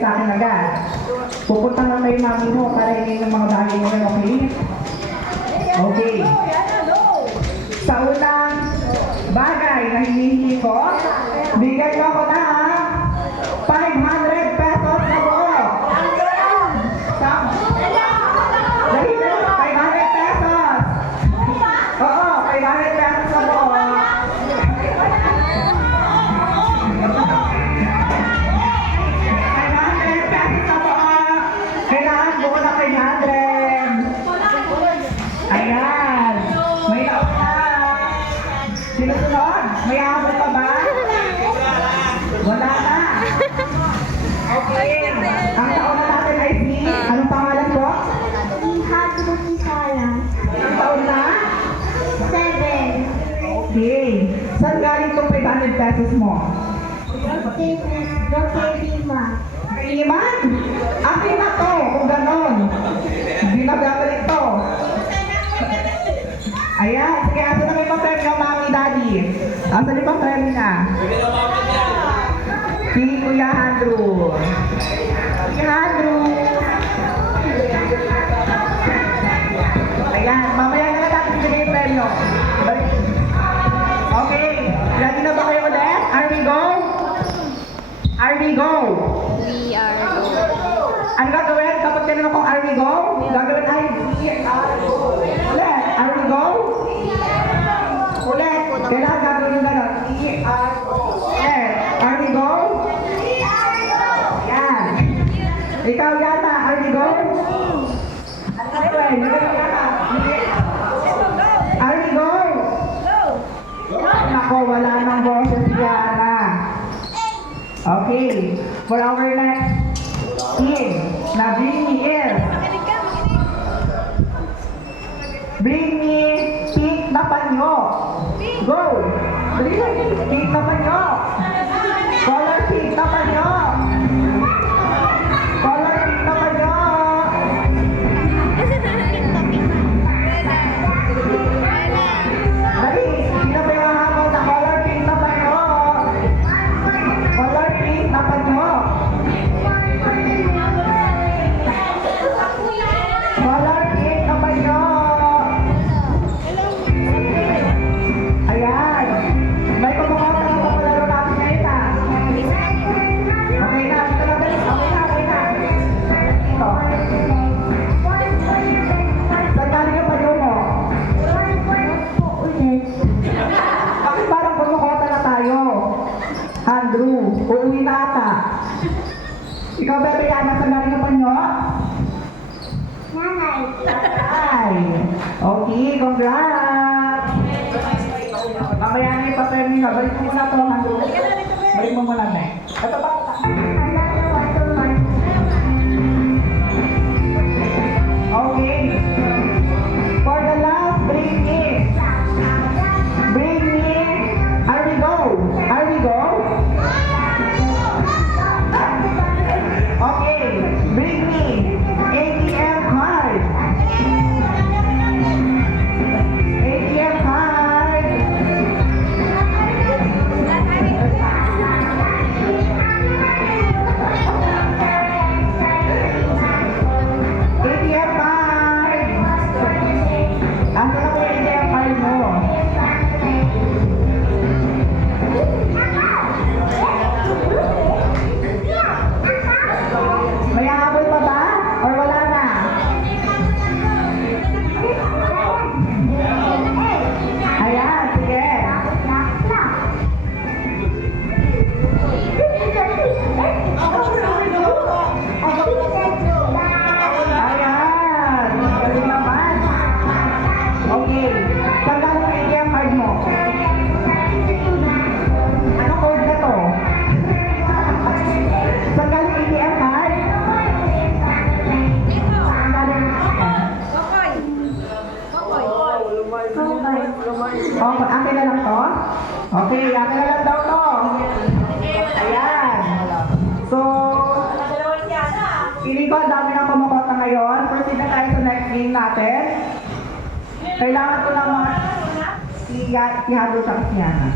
sa akin agad. Pupunta lang kayo mami mo para hindi ng mga bagay mo yun, okay? Okay. Sa unang bagay na hinihingi ko, bigyan nyo ako na 500 pesos na buo. Dali na, 500 pesos. Oo, 500 pesos na buo. 500 pesos na buo. Kailangan buo na 500. Ayan. May naon na. Sinusunod? May habol pa ba? Wala na. Okay. Ang taon na natin ay si... Anong pangalan ko? Ang taon na? 7. Okay. Saan galing itong 500 pesos mo? Kaiman? Akin na to, kung ganon. Hindi na gagawin to. Ayan, sige, asa na may pa-premyo, mami, daddy? Asa na pa-premyo na? Si Kuya Andrew. Kuya Andrew. Ayan, mamaya na natin bigay yung premyo. Okay, ready na ba kayo ulit? Are we go? Are we go? We are go. Ano gagawin kapag tinanong kong are we go? Gagawin ay we are go. Ulit, are we go? Ulit, kailangan gagawin yung gano'n. We are go. Ulit, are we go? Yan. Ikaw yata, are we go? Ano gagawin? Are we go? Nako, wala nang boses Yana. Okay, for our next team, na bring me is, bring me pink na panyo. Go! Bring me pink na panyo. Color pink na panyo. Color pink na panyo. Dali, sino ba yung habol na color pink na panyo? Color pink na panyo. Color pink na panyo. Ayan. May kumukota na papalaro natin ngayon ha. Okay na, dito na dali. Okay na. Ito. Saan galing yung panyo mo? Bakit parang kumukota na tayo? Andrew, uuwi na ata. Ikaw ba Brianna, saan galing yung panyo? Ay, okay, congrats! Mamaya na yung pa-premyo na. Balik mo muna ito, Andrew. Balik mo muna na. Ito ba? Okay. For the last, bring me. Bring me. Are we go? Are we go? Okay. Bring me. ATM card. ATM card. ATM card. Asa na po yung ATM card mo? May habol pa ba? Or wala na? Ayan, sige. Ayan. Galing naman. Okay. Saan galing ang ATM card mo? Ano code na to? Saan galing ATM card? Saan galing? Oh, akin na lang to? Okay, akin na lang daw to. Ayan. So, feeling ko ang dami ng kumukota ngayon. Proceed na tayo sa next game natin. Kailangan ko naman ihalo sa Kiana.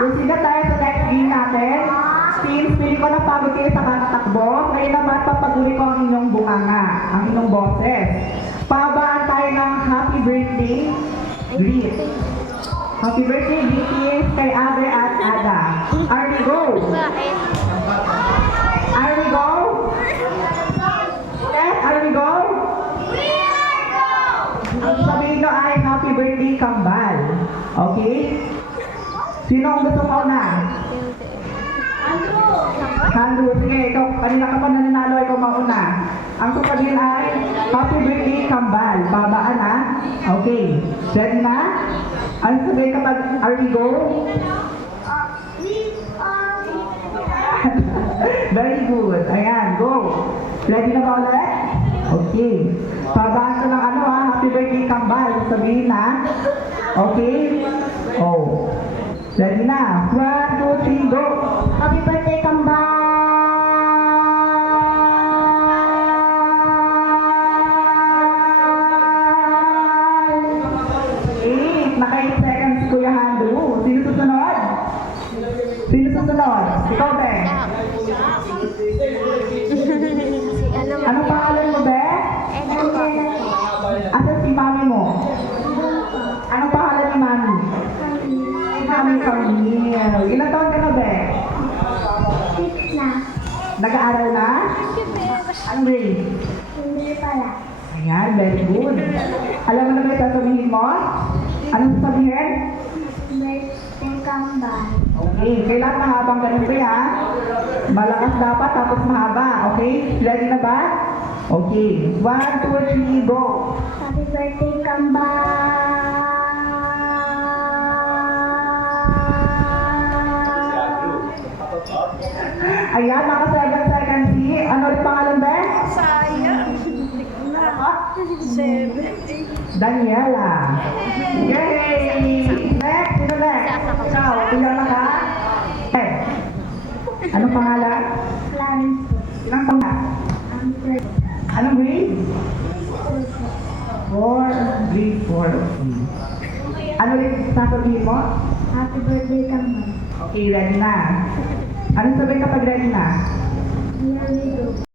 Proceed na tayo sa next game natin. Teams, pili ko na pagod kayo sa katatakbo. Ngayon naman, papaguli ko ang inyong bunganga, ang inyong boses. Pabaan tayo ng happy birthday greet. Happy birthday greetings kay Ade at Ada. Are we go? Are we go? Yes, are we go? Ang sabihin ko ay happy birthday kambal. Okay? Sino ang gusto mo na? Andrew, sige, ikaw, kanina ka pa nananalo, ikaw mauna. Ang sasabihin ay, happy birthday, kambal. Babaan na? Okay. Ready na? Ang sasabihin kapag, are we go? Very good. Ayan, go. Ready na ba ulit? Okay. Babaan ko ng ano ha, happy birthday, kambal. Sabihin na. Okay? Oh. Ready na? 1, 2, 3, go! Happy birthday, Kambal! Naka 8 seconds si Kuya Handro. Sino susunod? Sino susunod? Ikaw, Be. Anong pangalan mo, Be? Asan si mami mo? Anong pangalan ni mami? Mami Camille. Ilang taon ka na, Be? 6 na. Nag-aaral na? Anong grade? Hindi pala. Ayan, very good. Alam mo na ba yung sasabihin mo? Anong sasabihin? Birthday, Kambal. Okay, kailangan mahabang ganun ba ha? Malakas dapat tapos mahaba, okay? Ready na ba? Okay, 1, 2, 3, go! Happy birthday, Kambal! Ayan, naka 7 seconds si. Ano ulit pangalan ba? Sayang. Daniela. Yay! Next, sino next? Ikaw, kilala ka? Eh, anong pangalan? Clarence. Ilang taon na? Ang birthday. Anong grade? 4, grade 4. Ano ulit sasabihin mo? Happy birthday, Kambal. Okay, ready na. Anong sabihin kapag ready na? Here we go.